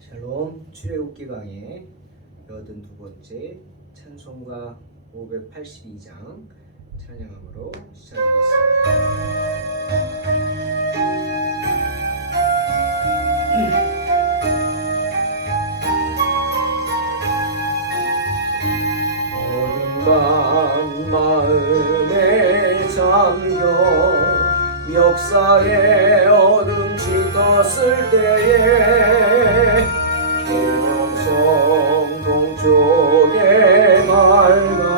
샬롬 출애굽기 강의 82번째 찬송가 582장 찬양함으로 시작하겠습니다. 어둠 밤 마음에 잠겨 역사의 어둠 짙었을 때에 계명성 동쪽에 밝아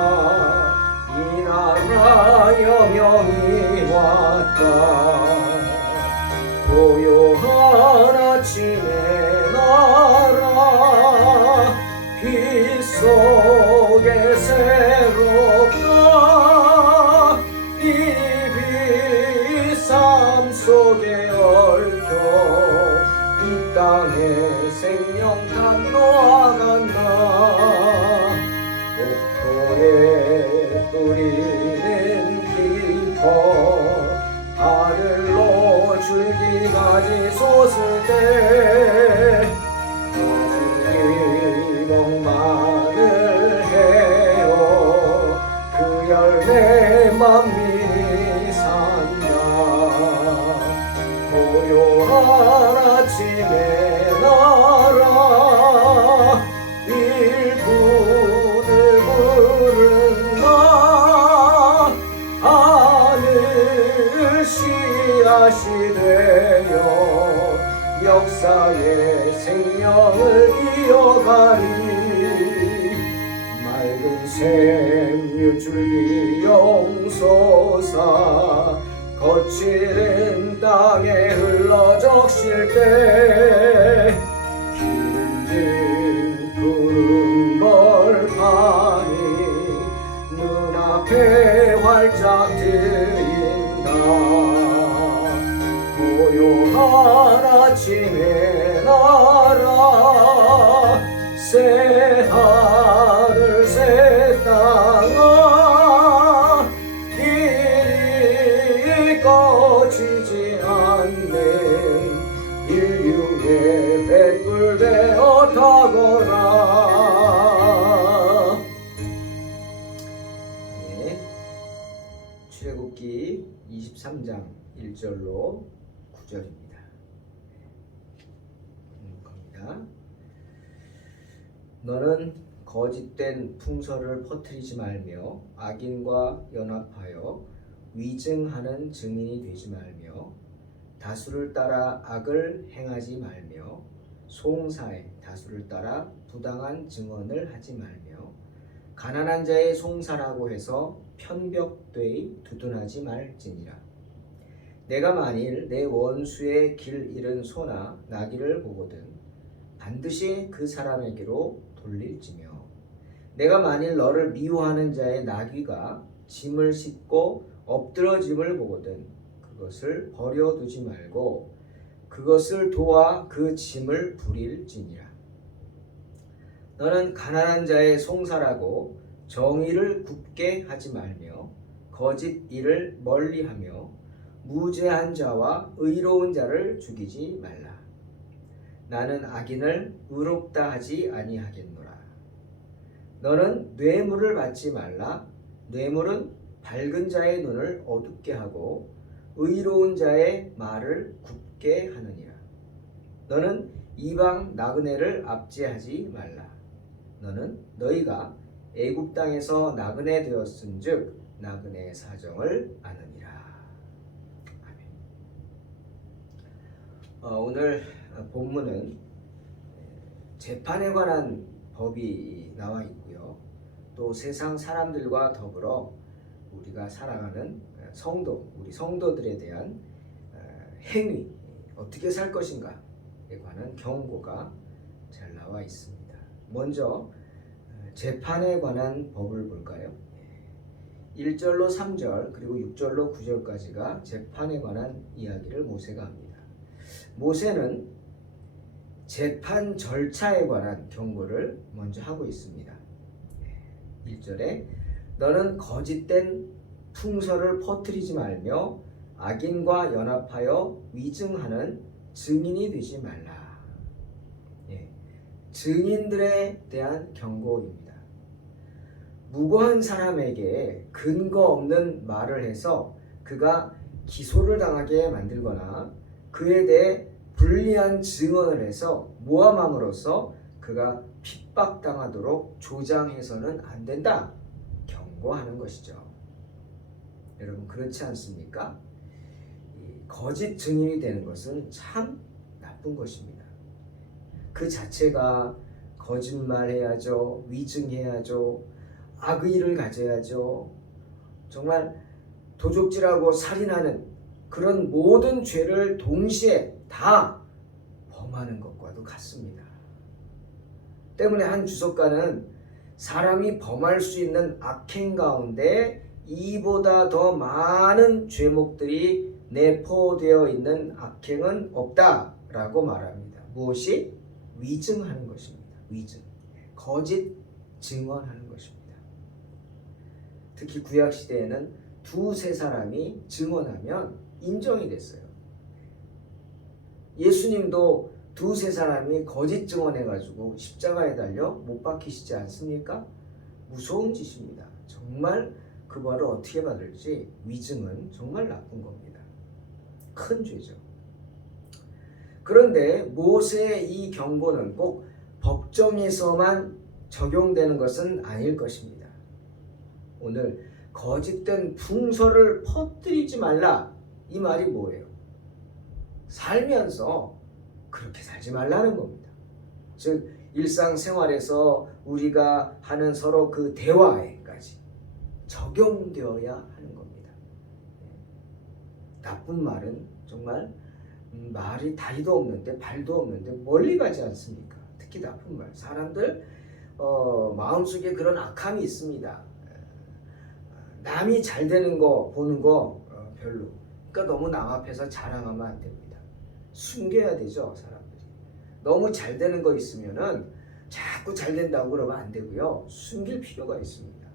이 나라 여명이 왔다. 고요한 아침의 나라 빛 속에 새롭다. 이 빛 삶 속에 얽혀 이 땅에 생명탄 놓아간다. 목토에 뿌리는 깊어 하늘로 줄기가지 솟을 때 가지 목마를 해요. 그 열매 만민이 산다. 고요한 아침의 나라 일꾼을 부른다. 하늘 씨앗이 되어 역사의 생명을 이어가리. 맑은 샘유 줄기 용솟아 거칠은 땅에 흘러 적실 때 기름진 푸른 벌판이 눈앞에 활짝 트인다. 고요한 아침의 나라 새 하늘 새 땅아 길이 꺼지지 않는 인류의 횃불 되어 타거라. 네, 출애굽기 23장 1절로 9절입니다. 겁니다. 너는 거짓된 풍설을 퍼뜨리지 말며 악인과 연합하여 위증하는 증인이 되지 말며 다수를 따라 악을 행하지 말며 송사에 다수를 따라 부당한 증언을 하지 말며 가난한 자의 송사라고 해서 편벽되이 두둔하지 말지니라. 내가 만일 내 원수의 길 잃은 소나 나귀를 보거든 반드시 그 사람에게로 돌릴지며 내가 만일 너를 미워하는 자의 나귀가 짐을 싣고 엎드러짐을 보거든 그것을 버려두지 말고 그것을 도와 그 짐을 부릴지니라. 너는 가난한 자의 송사라고 정의를 굽게 하지 말며 거짓 일을 멀리하며 무죄한 자와 의로운 자를 죽이지 말라. 나는 악인을 의롭다 하지 아니하겠노라. 너는 뇌물을 받지 말라. 뇌물은 밝은 자의 눈을 어둡게 하고 의로운 자의 말을 굽게 하느니라. 너는 이방 나그네를 압제하지 말라. 너는 너희가 애굽 땅에서 나그네 되었은즉 나그네의 사정을 아느니라. 아멘. 오늘 본문은 재판에 관한 법이 나와 있고요. 또 세상 사람들과 더불어 우리가 살아가는 우리 성도들에 대한 행위, 어떻게 살 것인가에 관한 경고가 잘 나와 있습니다. 먼저 재판에 관한 법을 볼까요? 1절로 3절 그리고 6절로 9절까지가 재판에 관한 이야기를 모세가 합니다. 모세는 재판 절차에 관한 경고를 먼저 하고 있습니다. 1절에 너는 거짓된 풍설을 퍼뜨리지 말며 악인과 연합하여 위증하는 증인이 되지 말라. 예, 증인들에 대한 경고입니다. 무고한 사람에게 근거 없는 말을 해서 그가 기소를 당하게 만들거나 그에 대해 불리한 증언을 해서 모함함으로써 그가 핍박당하도록 조장해서는 안 된다. 경고하는 것이죠. 여러분 그렇지 않습니까? 거짓 증인이 되는 것은 참 나쁜 것입니다. 그 자체가 거짓말해야죠. 위증해야죠. 악의를 가져야죠. 정말 도적질하고 살인하는 그런 모든 죄를 동시에 다 범하는 것과도 같습니다. 때문에 한 주석가는 사람이 범할 수 있는 악행 가운데 이보다 더 많은 죄목들이 내포되어 있는 악행은 없다라고 말합니다. 무엇이? 위증하는 것입니다. 위증. 거짓 증언하는 것입니다. 특히 구약시대에는 두세 사람이 증언하면 인정이 됐어요. 예수님도 두세 사람이 거짓 증언해가지고 십자가에 달려 못 박히시지 않습니까? 무서운 짓입니다. 정말 그 벌을 어떻게 받을지 위증은 정말 나쁜 겁니다. 큰 죄죠. 그런데 모세의 이 경고는 꼭 법정에서만 적용되는 것은 아닐 것입니다. 오늘 거짓된 풍설을 퍼뜨리지 말라. 이 말이 뭐예요? 살면서 그렇게 살지 말라는 겁니다. 즉 일상생활에서 우리가 하는 서로 그 대화에까지 적용되어야 하는 겁니다. 나쁜 말은 정말 말이 다리도 없는데 발도 없는데 멀리 가지 않습니까? 특히 나쁜 말. 사람들 마음속에 그런 악함이 있습니다. 남이 잘 되는 거 보는 거 별로. 그러니까 너무 남 앞에서 자랑하면 안 됩니다. 숨겨야 되죠, 사람들이. 너무 잘 되는 거 있으면은 자꾸 잘 된다고 그러면 안 되고요. 숨길 필요가 있습니다.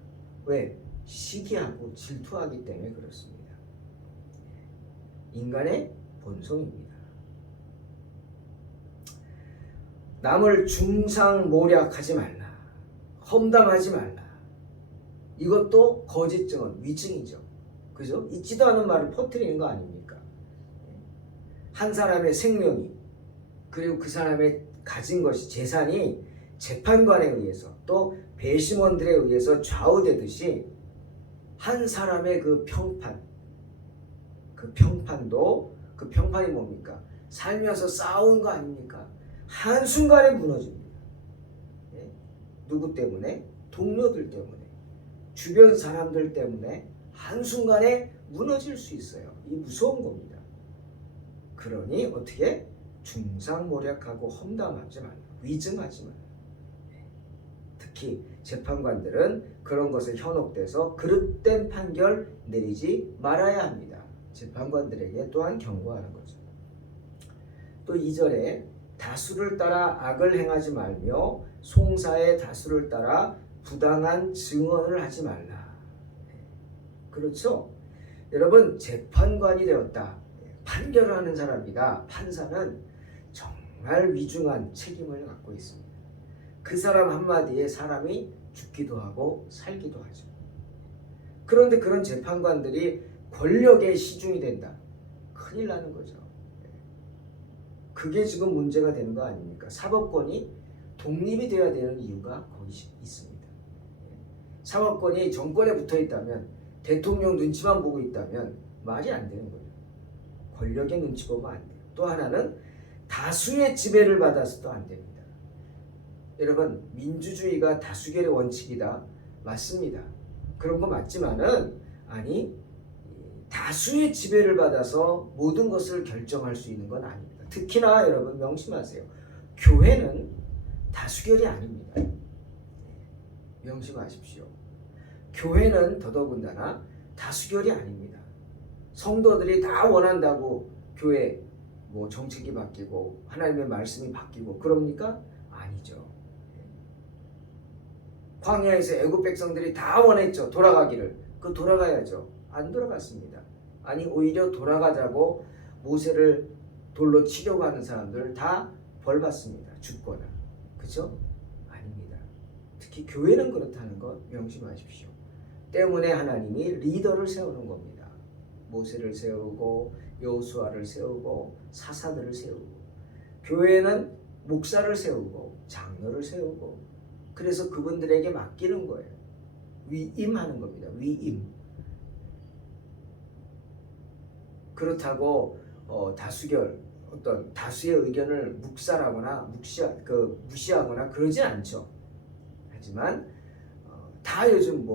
왜? 시기하고 질투하기 때문에 그렇습니다. 인간의 본성입니다. 남을 중상모략하지 말라. 험담하지 말라. 이것도 거짓 증언, 위증이죠. 그죠? 있지도 않은 말을 퍼뜨리는 거 아닙니까? 한 사람의 생명이 그리고 그 사람의 가진 것이 재산이 재판관에 의해서 또 배심원들에 의해서 좌우되듯이 한 사람의 그 평판, 그 평판도 그 평판이 뭡니까? 살면서 싸운 거 아닙니까? 한순간에 무너집니다. 네? 누구 때문에? 동료들 때문에, 주변 사람들 때문에 한순간에 무너질 수 있어요. 이 무서운 겁니다. 그러니 어떻게? 중상모략하고 험담하지 말라. 위증하지 말라. 특히 재판관들은 그런 것에 현혹돼서 그릇된 판결 내리지 말아야 합니다. 재판관들에게 또한 경고하는 거죠. 또 2절에 다수를 따라 악을 행하지 말며 송사의 다수를 따라 부당한 증언을 하지 말라. 그렇죠? 여러분, 재판관이 되었다. 판결을 하는 사람이다. 판사는 정말 위중한 책임을 갖고 있습니다. 그 사람 한마디에 사람이 죽기도 하고 살기도 하죠. 그런데 그런 재판관들이 권력의 시중이 된다. 큰일 나는 거죠. 그게 지금 문제가 되는 거 아닙니까? 사법권이 독립이 되어야 되는 이유가 거기 있습니다. 사법권이 정권에 붙어 있다면, 대통령 눈치만 보고 있다면 말이 안 되는 거예요. 권력의 눈치 보면 안 돼요. 또 하나는 다수의 지배를 받아서도 안 됩니다. 여러분, 민주주의가 다수결의 원칙이다. 맞습니다. 그런 거 맞지만은, 아니, 다수의 지배를 받아서 모든 것을 결정할 수 있는 건 아닙니다. 특히나 여러분 명심하세요. 교회는 다수결이 아닙니다. 명심하십시오. 교회는 더더군다나 다수결이 아닙니다. 성도들이 다 원한다고 교회 뭐 정책이 바뀌고 하나님의 말씀이 바뀌고 그럽니까? 아니죠. 광야에서 애굽 백성들이 다 원했죠. 돌아가기를. 그 돌아가야죠. 안 돌아갔습니다. 아니, 오히려 돌아가자고 모세를 돌로 치려고 하는 사람들 다 벌 받습니다. 죽거나. 그죠? 아닙니다. 특히 교회는 그렇다는 것 명심하십시오. 때문에 하나님이 리더를 세우는 겁니다. 모세를 세우고 여호수아를 세우고 사사들을 세우고, 교회는 목사를 세우고 장로를 세우고, 그래서 그분들에게 맡기는 거예요. 위임하는 겁니다. 위임. 그렇다고 어떤 다수의 의견을 묵살하거나 무시하거나 그러진 않죠. 하지만 다 요즘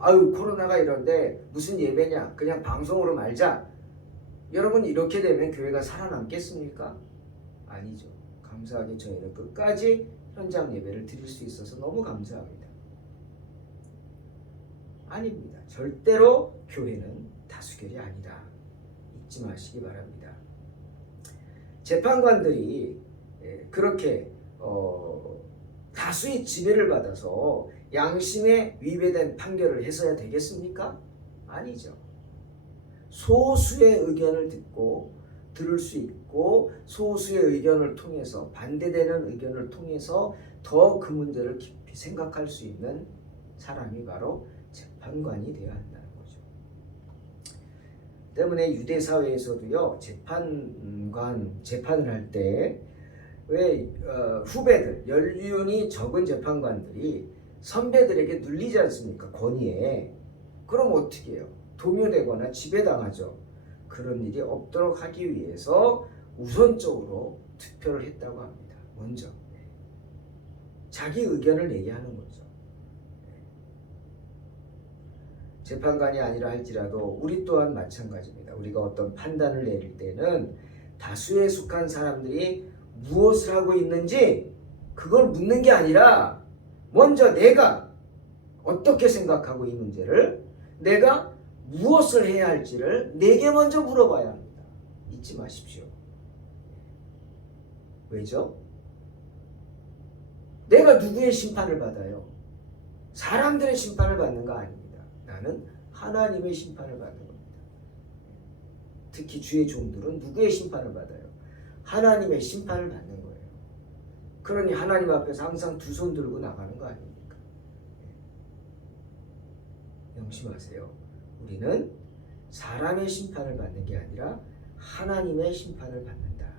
아유 코로나가 이런데 무슨 예배냐, 그냥 방송으로 말자. 여러분, 이렇게 되면 교회가 살아남겠습니까? 아니죠. 감사하게 저희는 끝까지 현장 예배를 드릴 수 있어서 너무 감사합니다. 아닙니다. 절대로 교회는 다수결이 아니다. 잊지 마시기 바랍니다. 재판관들이 그렇게 다수의 지배를 받아서 양심에 위배된 판결을 했어야 되겠습니까? 아니죠. 소수의 의견을 들을 수 있고, 소수의 의견을 통해서, 반대되는 의견을 통해서 더 그 문제를 깊이 생각할 수 있는 사람이 바로 재판관이 되어야 한다는 거죠. 때문에 유대 사회에서도요, 재판을 할 때 왜 후배들, 연륜이 적은 재판관들이 선배들에게 눌리지 않습니까? 권위에. 그럼 어떻게 해요? 동요되거나 지배당하죠. 그런 일이 없도록 하기 위해서 우선적으로 투표를 했다고 합니다. 먼저 자기 의견을 내게 하는 거죠. 재판관이 아니라 할지라도 우리 또한 마찬가지입니다. 우리가 어떤 판단을 내릴 때는 다수에 속한 사람들이 무엇을 하고 있는지 그걸 묻는 게 아니라, 먼저 내가 어떻게 생각하고 이 문제를, 내가 무엇을 해야 할지를 내게 먼저 물어봐야 합니다. 잊지 마십시오. 왜죠? 내가 누구의 심판을 받아요? 사람들의 심판을 받는 거 아닙니다. 나는 하나님의 심판을 받는 겁니다. 특히 주의 종들은 누구의 심판을 받아요? 하나님의 심판을 받는 거예요. 그러니 하나님 앞에서 항상 두 손 들고 나가는 거 아닙니까? 명심하세요. 우리는 사람의 심판을 받는 게 아니라 하나님의 심판을 받는다.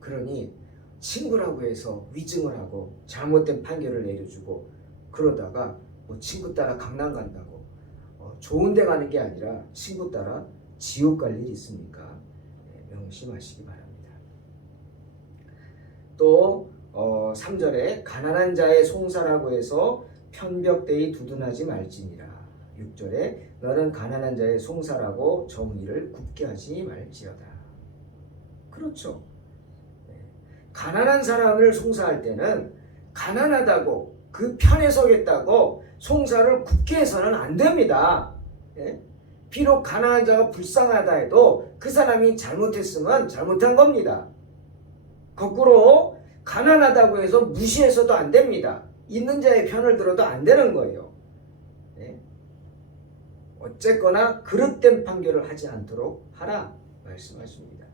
그러니 친구라고 해서 위증을 하고 잘못된 판결을 내려주고 그러다가 친구 따라 강남 간다고 좋은 데 가는 게 아니라 친구 따라 지옥 갈 일이 있습니까? 명심하시기 바랍니다. 또 3절에 가난한 자의 송사라고 해서 편벽되이 두둔하지 말지니라. 6절에 너는 가난한 자의 송사라고 정의를 굽게 하지 말지어다. 그렇죠. 가난한 사람을 송사할 때는 가난하다고 그 편에 서겠다고 송사를 굽게 해서는 안 됩니다. 비록 가난한 자가 불쌍하다 해도 그 사람이 잘못했으면 잘못한 겁니다. 거꾸로 가난하다고 해서 무시해서도 안 됩니다. 있는 자의 편을 들어도 안 되는 거예요. 어쨌거나 그릇된 판결을 하지 않도록 하라 말씀하십니다.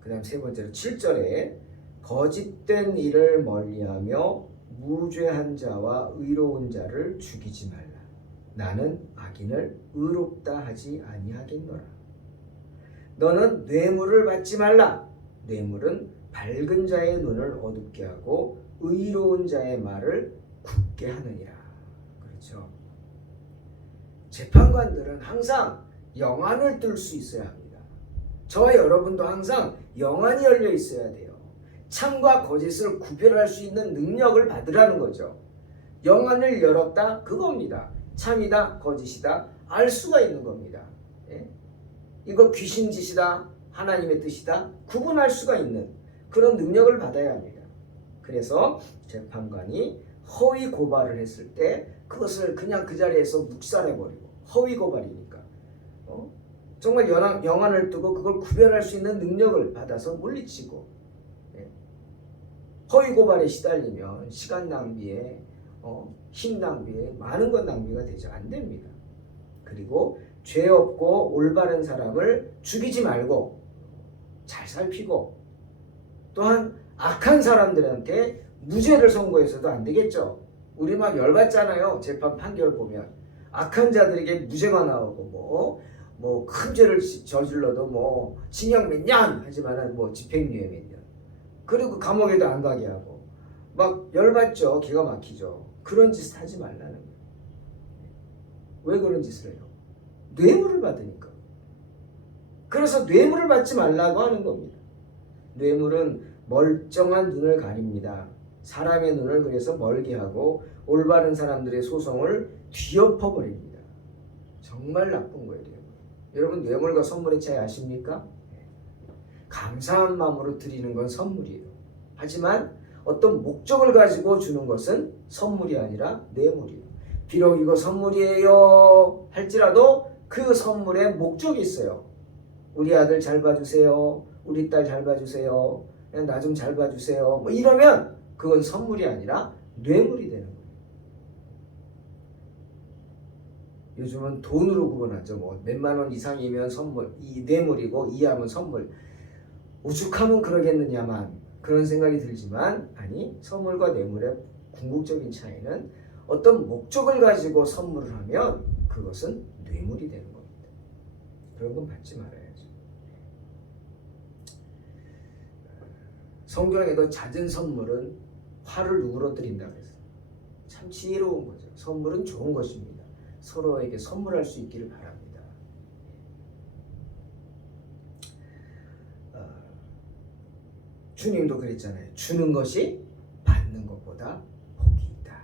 그 다음 세 번째로 7절에 거짓된 일을 멀리하며 무죄한 자와 의로운 자를 죽이지 말라. 나는 악인을 의롭다 하지 아니하겠노라. 너는 뇌물을 받지 말라. 뇌물은 밝은 자의 눈을 어둡게 하고 의로운 자의 말을 굳게 하느니라. 그렇죠. 재판관들은 항상 영안을 뜰 수 있어야 합니다. 저와 여러분도 항상 영안이 열려 있어야 돼요. 참과 거짓을 구별할 수 있는 능력을 받으라는 거죠. 영안을 열었다 그겁니다. 참이다 거짓이다 알 수가 있는 겁니다. 이거 귀신 짓이다 하나님의 뜻이다 구분할 수가 있는 그런 능력을 받아야 합니다. 그래서 재판관이 허위 고발을 했을 때 그것을 그냥 그 자리에서 묵살해버리고, 허위 고발이니까 정말 영안을 뜨고 그걸 구별할 수 있는 능력을 받아서 물리치고, 허위 고발에 시달리면 시간 낭비에 힘 낭비에 많은 것 낭비가 되지 안 됩니다. 그리고 죄 없고 올바른 사람을 죽이지 말고 잘 살피고, 또한 악한 사람들한테 무죄를 선고해서도 안 되겠죠. 우리 막 열받잖아요. 재판 판결 보면 악한 자들에게 무죄가 나오고 뭐 큰 죄를 저질러도 뭐 징역 몇 년 하지만은 뭐 집행유예 몇 년, 그리고 감옥에도 안 가게 하고 막 열받죠. 기가 막히죠. 그런 짓을 하지 말라는 거예요. 왜 그런 짓을 해요? 뇌물을 받으니까. 그래서 뇌물을 받지 말라고 하는 겁니다. 뇌물은 멀쩡한 눈을 가립니다. 사람의 눈을 그래서 멀게 하고 올바른 사람들의 소송을 뒤엎어버립니다. 정말 나쁜 거예요. 뇌물. 여러분, 뇌물과 선물의 차이 아십니까? 감사한 마음으로 드리는 건 선물이에요. 하지만 어떤 목적을 가지고 주는 것은 선물이 아니라 뇌물이에요. 비록 이거 선물이에요 할지라도 그 선물에 목적이 있어요. 우리 아들 잘 봐주세요. 우리 딸 잘 봐주세요. 나 좀 잘 봐주세요. 뭐 이러면 그건 선물이 아니라 뇌물이 되는 거예요. 요즘은 돈으로 구분하죠. 뭐 몇만 원 이상이면 선물, 이 뇌물이고 이하면 선물. 오죽하면 그러겠느냐만 그런 생각이 들지만, 아니, 선물과 뇌물의 궁극적인 차이는 어떤 목적을 가지고 선물을 하면 그것은 뇌물이 되는 겁니다. 그런 건 받지 말아야죠. 성경에도 잦은 선물은 화를 누그러뜨린다고 했어요. 참 지혜로운 거죠. 선물은 좋은 것입니다. 서로에게 선물할 수 있기를 바랍니다. 주님도 그랬잖아요. 주는 것이 받는 것보다 복이 있다.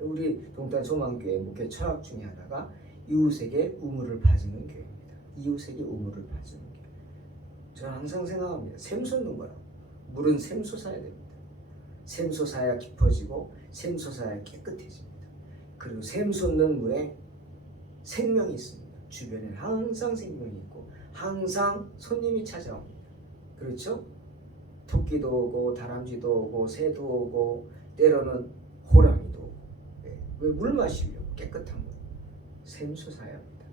우리 동탄 소망교회 목회 철학 중에 하나가 이웃에게 우물을 파주는 교회입니다. 이웃에게 우물을 파주는 교회. 저는 항상 생각합니다. 샘솟는 거라고. 물은 샘솟아야 됩니다. 샘솟아야 깊어지고 샘솟아야 깨끗해집니다. 그리고 샘솟는 물에 생명이 있습니다. 주변에 항상 생명이 있고 항상 손님이 찾아옵니다. 그렇죠? 토끼도 오고 다람쥐도 오고 새도 오고 때로는 호랑이도 오고. 네. 왜? 물 마시려고. 깨끗한 물. 샘솟아야 합니다.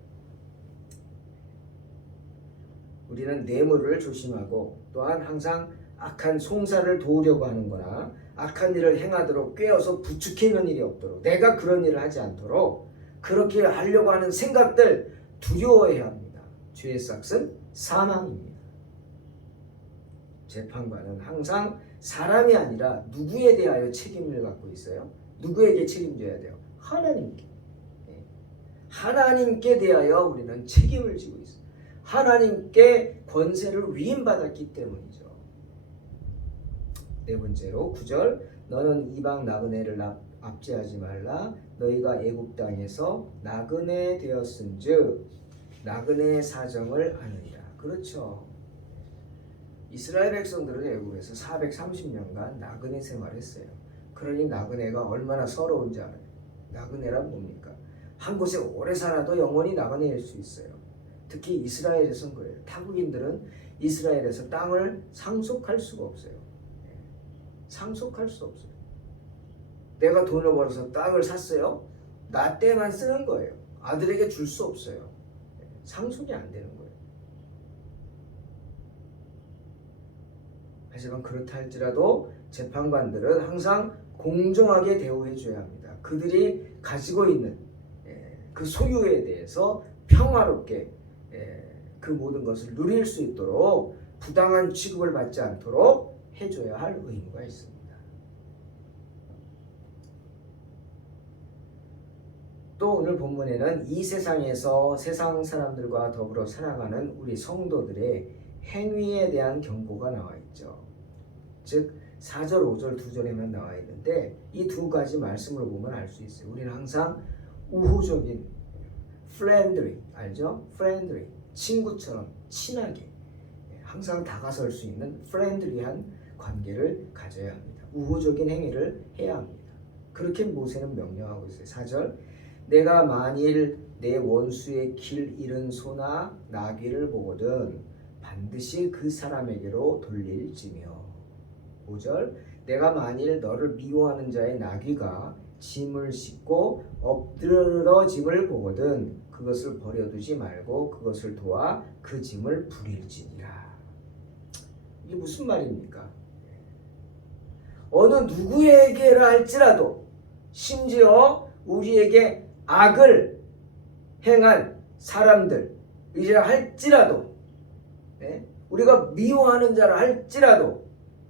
우리는 뇌물을 조심하고 또한 항상 악한 송사를 도우려고 하는 거나 악한 일을 행하도록 꾀어서 부추기는 일이 없도록, 내가 그런 일을 하지 않도록 그렇게 하려고 하는 생각들 두려워해야 합니다. 죄의 삭은 사망입니다. 재판관은 항상 사람이 아니라 누구에 대하여 책임을 갖고 있어요? 누구에게 책임져야 돼요? 하나님께. 하나님께 대하여 우리는 책임을 지고 있어요. 하나님께 권세를 위임받았기 때문이죠. 네 번째로 9절, 너는 이방 나그네를 압제하지 말라. 너희가 애굽 땅에서 나그네 되었은즉 나그네 사정을 아느니라. 그렇죠. 이스라엘 백성들은 애굽에서 430년간 나그네 생활했어요. 그러니 나그네가 얼마나 서러운지 알아요. 나그네란 뭡니까? 한 곳에 오래 살아도 영원히 나그네일 수 있어요. 특히 이스라엘에서는 그래요. 타국인들은 이스라엘에서 땅을 상속할 수가 없어요. 상속할 수 없어요. 내가 돈을 벌어서 땅을 샀어요. 나 때만 쓰는 거예요. 아들에게 줄 수 없어요. 상속이 안 되는 거예요. 하지만 그렇다 할지라도 재판관들은 항상 공정하게 대우해 줘야 합니다. 그들이 가지고 있는 그 소유에 대해서 평화롭게 그 모든 것을 누릴 수 있도록 부당한 취급을 받지 않도록 해줘야 할 의무가 있습니다. 또 오늘 본문에는 이 세상에서 세상 사람들과 더불어 살아가는 우리 성도들의 행위에 대한 경고가 나와 있죠. 즉 4절, 5절 두 절에만 나와 있는데 이 두 가지 말씀을 보면 알 수 있어요. 우리는 항상 우호적인 friendly, 알죠? friendly, 친구처럼 친하게 항상 다가설 수 있는 friendly한 관계를 가져야 합니다. 우호적인 행위를 해야 합니다. 그렇게 모세는 명령하고 있어요. 4절, 내가 만일 내 원수의 길 잃은 소나 나귀를 보거든 반드시 그 사람에게로 돌릴지며. 5절, 내가 만일 너를 미워하는 자의 나귀가 짐을 싣고 엎드러짐을 보거든 그것을 버려두지 말고 그것을 도와 그 짐을 부릴지니라. 이게 무슨 말입니까? 어느 누구에게라 할지라도 심지어 우리에게 악을 행한 사람들이라 할지라도 우리가 미워하는 자라 할지라도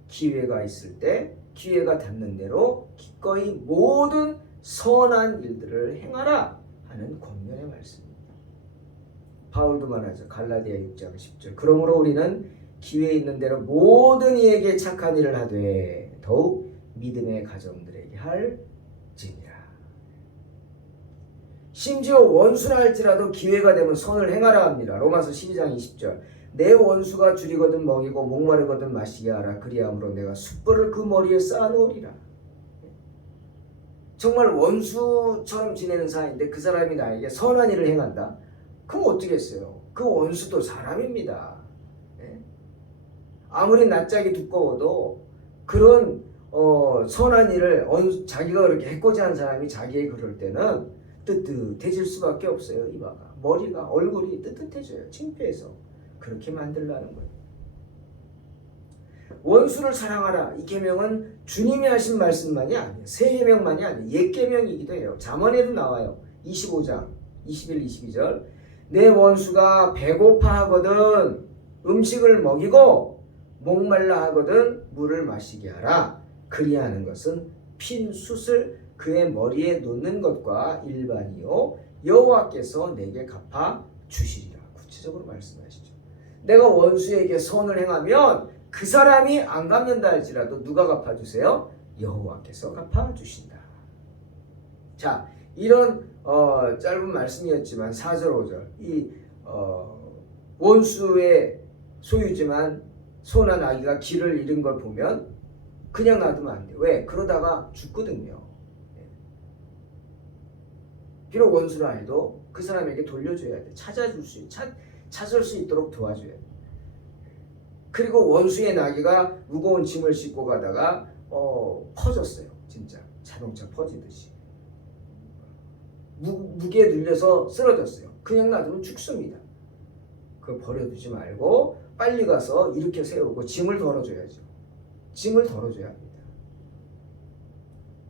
기회가 있을 때 기회가 닿는 대로 기꺼이 모든 선한 일들을 행하라 하는 권면의 말씀입니다. 바울도 말하죠. 갈라디아 6장 10절. 그러므로 우리는 기회 있는 대로 모든 이에게 착한 일을 하되 더욱 믿음의 가정들에게 할지니라. 심지어 원수라 할지라도 기회가 되면 선을 행하라 합니다. 로마서 12장 20절. 내 원수가 줄이거든 먹이고 목마르거든 마시게 하라. 그리함으로 내가 숯불을 그 머리에 쌓아놓으리라. 정말 원수처럼 지내는 사이인데 그 사람이 나에게 선한 일을 행한다. 그럼 어떻게 했어요? 그 원수도 사람입니다. 아무리 낯짝이 두꺼워도 그런 선한 일을 자기가 그렇게 해코지한 사람이 자기의 그럴 때는 뜨뜻해질 수밖에 없어요. 이봐가 머리가 얼굴이 뜨뜻해져요. 창피해서 그렇게 만들라는 거예요. 원수를 사랑하라. 이 계명은 주님이 하신 말씀만이 아니에요. 새 계명만이 아니에요. 옛 계명이기도 해요. 잠언에도 나와요. 25장 21, 22절. 내 원수가 배고파 하거든 음식을 먹이고 목말라 하거든 물을 마시게 하라. 그리하는 것은 핀 숯을 그의 머리에 놓는 것과 일반이요 여호와께서 내게 갚아 주시리라. 구체적으로 말씀하시죠. 내가 원수에게 선을 행하면 그 사람이 안 갚는다 할지라도 누가 갚아주세요? 여호와께서 갚아주신다. 자, 이런 짧은 말씀이었지만 4절 5절 이 원수의 소유지만 손한 아기가 길을 잃은 걸 보면 그냥 놔두면 안 돼요. 왜? 그러다가 죽거든요. 비록 원수라 해도 그 사람에게 돌려줘야 돼. 찾을 수 있도록 도와줘야 돼. 그리고 원수의 나귀가 무거운 짐을 싣고 가다가 퍼졌어요. 진짜 자동차 퍼지듯이 무게에 눌려서 쓰러졌어요. 그냥 놔두면 죽습니다. 그걸 버려두지 말고 빨리 가서 일으켜 세우고 짐을 덜어줘야죠. 짐을 덜어줘야 합니다.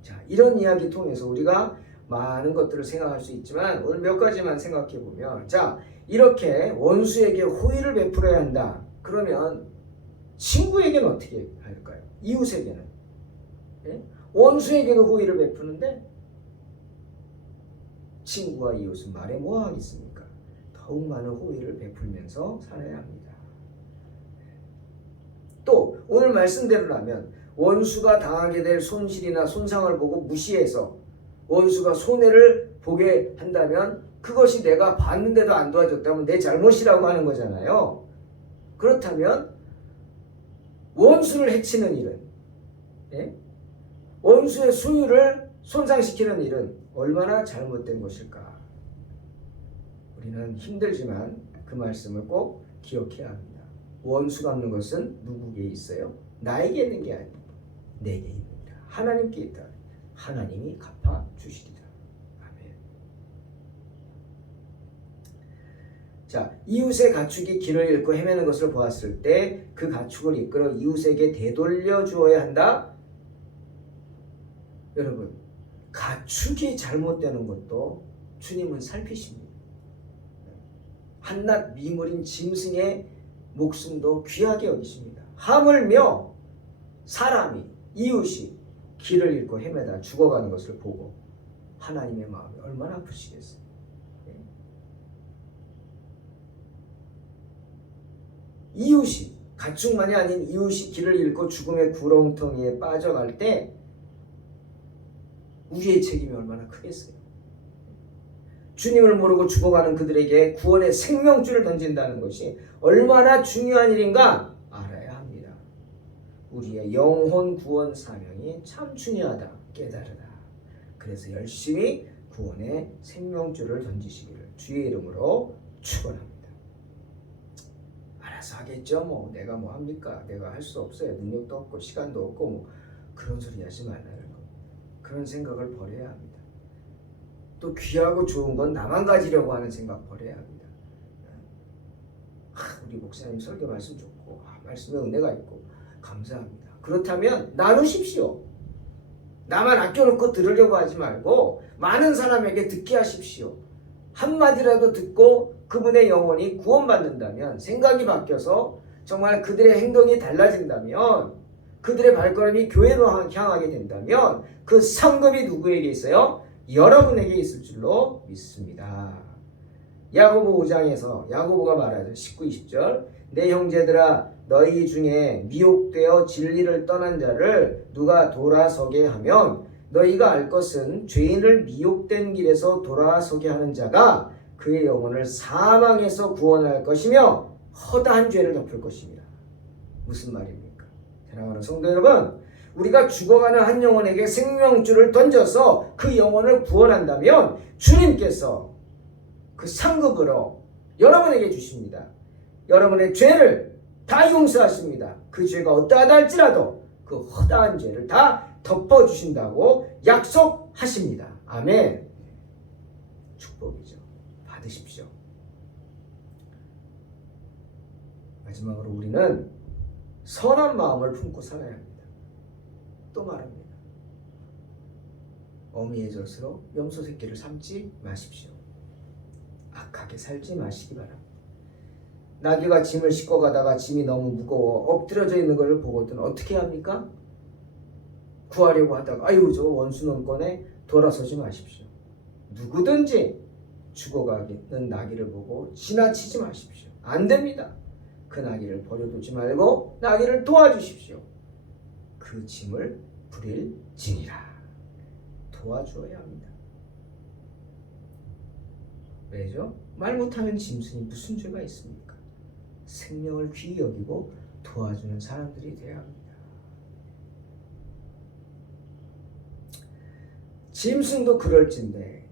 자, 이런 이야기 통해서 우리가 많은 것들을 생각할 수 있지만 오늘 몇 가지만 생각해 보면, 자, 이렇게 원수에게 호의를 베풀어야 한다. 그러면 친구에게는 어떻게 할까요? 이웃에게는? 원수에게는 호의를 베푸는데 친구와 이웃은 말해 뭐 하겠습니까? 더욱 많은 호의를 베풀면서 살아야 합니다. 또 오늘 말씀대로라면 원수가 당하게 될 손실이나 손상을 보고 무시해서 원수가 손해를 보게 한다면 그것이 내가 봤는데도 안 도와줬다면 내 잘못이라고 하는 거잖아요. 그렇다면 원수를 해치는 일은, 원수의 소유를 손상시키는 일은 얼마나 잘못된 것일까? 우리는 힘들지만 그 말씀을 꼭 기억해야 합니다. 원수 갚는 것은 누구에게 있어요? 나에게 있는 게 아니고 내게 있습니다. 하나님께 있다. 하나님이 갚아주시리라. 아멘. 자, 이웃의 가축이 길을 잃고 헤매는 것을 보았을 때 그 가축을 이끌어 이웃에게 되돌려 주어야 한다. 여러분, 가축이 잘못되는 것도 주님은 살피십니다. 한낱 미물인 짐승의 목숨도 귀하게 여기십니다. 하물며 사람이, 이웃이 길을 잃고 헤매다 죽어가는 것을 보고 하나님의 마음이 얼마나 아프시겠어요. 이웃이, 가축만이 아닌 이웃이 길을 잃고 죽음의 구렁텅이에 빠져갈 때 우리의 책임이 얼마나 크겠어요. 주님을 모르고 죽어가는 그들에게 구원의 생명줄을 던진다는 것이 얼마나 중요한 일인가 알아야 합니다. 우리의 영혼 구원 사명이 참 중요하다 깨달으라. 그래서 열심히 구원의 생명줄을 던지시기를 주의 이름으로 축원합니다. 알아서 하겠죠. 뭐 내가 뭐 합니까? 내가 할 수 없어요. 능력도 없고 시간도 없고 뭐 그런 소리 하지 말라는 거. 그런 생각을 버려야 합니다. 또 귀하고 좋은 건 나만 가지려고 하는 생각 버려야 합니다. 우리 목사님 설교 말씀 좋고 말씀에 은혜가 있고 감사합니다. 그렇다면 나누십시오. 나만 아껴놓고 들으려고 하지 말고 많은 사람에게 듣게 하십시오. 한마디라도 듣고 그분의 영혼이 구원받는다면, 생각이 바뀌어서 정말 그들의 행동이 달라진다면, 그들의 발걸음이 교회로 향하게 된다면 그 상급이 누구에게 있어요? 여러분에게 있을 줄로 믿습니다. 야고보 5장에서 야고보가 말하죠. 19, 20절 내 형제들아 너희 중에 미혹되어 진리를 떠난 자를 누가 돌아서게 하면 너희가 알 것은 죄인을 미혹된 길에서 돌아서게 하는 자가 그의 영혼을 사망에서 구원할 것이며 허다한 죄를 덮을 것입니다. 무슨 말입니까? 사랑하는 성도 여러분, 우리가 죽어가는 한 영혼에게 생명줄을 던져서 그 영혼을 구원한다면 주님께서 그 상급으로 여러분에게 주십니다. 여러분의 죄를 다 용서하십니다. 그 죄가 어떠하다 할지라도 그 허다한 죄를 다 덮어주신다고 약속하십니다. 아멘. 축복이죠. 받으십시오. 마지막으로 우리는 선한 마음을 품고 살아야 합니다. 또 말합니다. 어미의 젖으로 염소 새끼를 삼지 마십시오. 악하게 살지 마시기 바랍니다. 나귀가 짐을 싣고 가다가 짐이 너무 무거워 엎드려져 있는 것을 보거든 어떻게 합니까? 구하려고 하다가 아유 저 원수논건에 돌아서지 마십시오. 누구든지 죽어가는 나귀를 보고 지나치지 마십시오. 안 됩니다. 그 나귀를 버려두지 말고 나귀를 도와주십시오. 그 짐을 부릴지니라. 도와주어야 합니다. 왜죠? 말 못하는 짐승이 무슨 죄가 있습니까? 생명을 귀히 여기고 도와주는 사람들이 되어야 합니다. 짐승도 그럴진데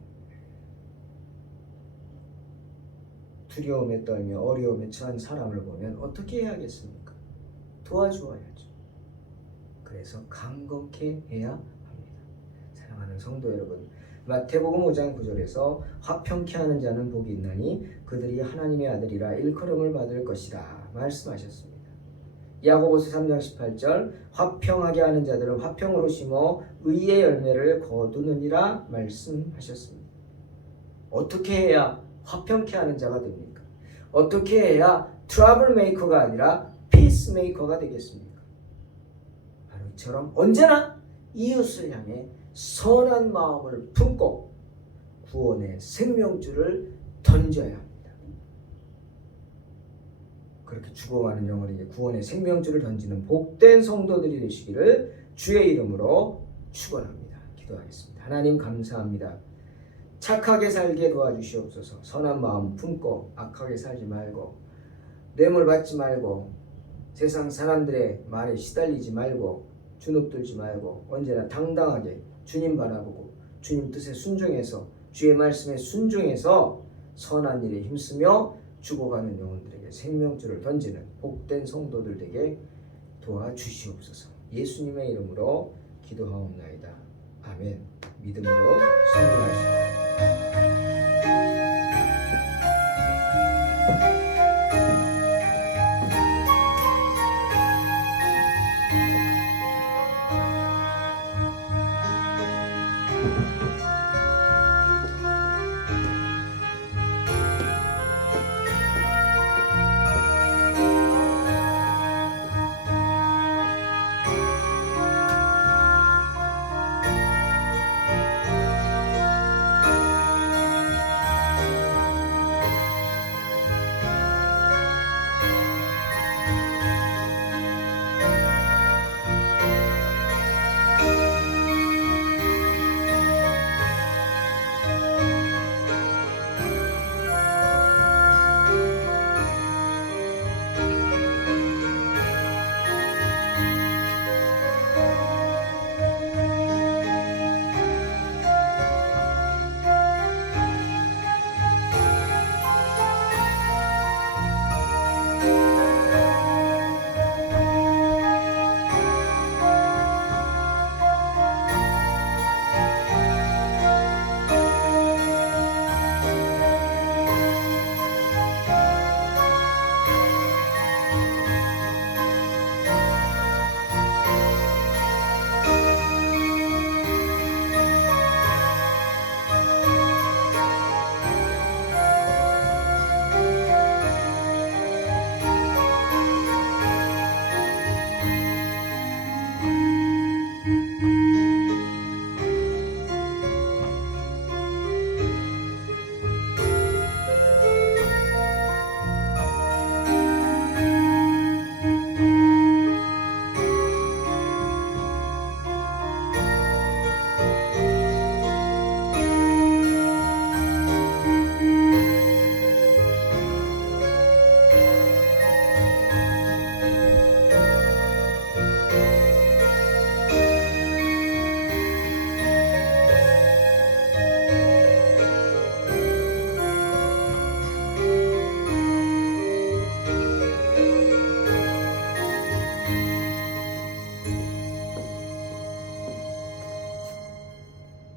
두려움에 떨며 어려움에 처한 사람을 보면 어떻게 해야겠습니까? 도와주어야죠. 그래서 강건케 해야 합니다. 사랑하는 성도 여러분, 마태복음 5장 9절에서 화평케 하는 자는 복이 있나니 그들이 하나님의 아들이라 일컬음을 받을 것이라 말씀하셨습니다. 야고보서 3장 18절 화평하게 하는 자들은 화평으로 심어 의의 열매를 거두느니라 말씀하셨습니다. 어떻게 해야 화평케 하는 자가 됩니까? 어떻게 해야 트러블 메이커가 아니라 피스 메이커가 되겠습니까? 바로 이처럼 언제나 이웃을 향해 선한 마음을 품고 구원의 생명줄을 던져야 합니다. 그렇게 죽어가는 영혼에게 구원의 생명줄을 던지는 복된 성도들이 되시기를 주의 이름으로 축원합니다. 기도하겠습니다. 하나님 감사합니다. 착하게 살게 도와주시옵소서. 선한 마음 품고 악하게 살지 말고 뇌물 받지 말고 세상 사람들의 말에 시달리지 말고 주눅들지 말고 언제나 당당하게 주님 바라보고 주님 뜻에 순종해서 주의 말씀에 순종해서 선한 일에 힘쓰며 죽어가는 영혼들에게 생명줄을 던지는 복된 성도들 되게 도와주시옵소서. 예수님의 이름으로 기도하옵나이다. 아멘. 믿음으로 순종하시옵소서.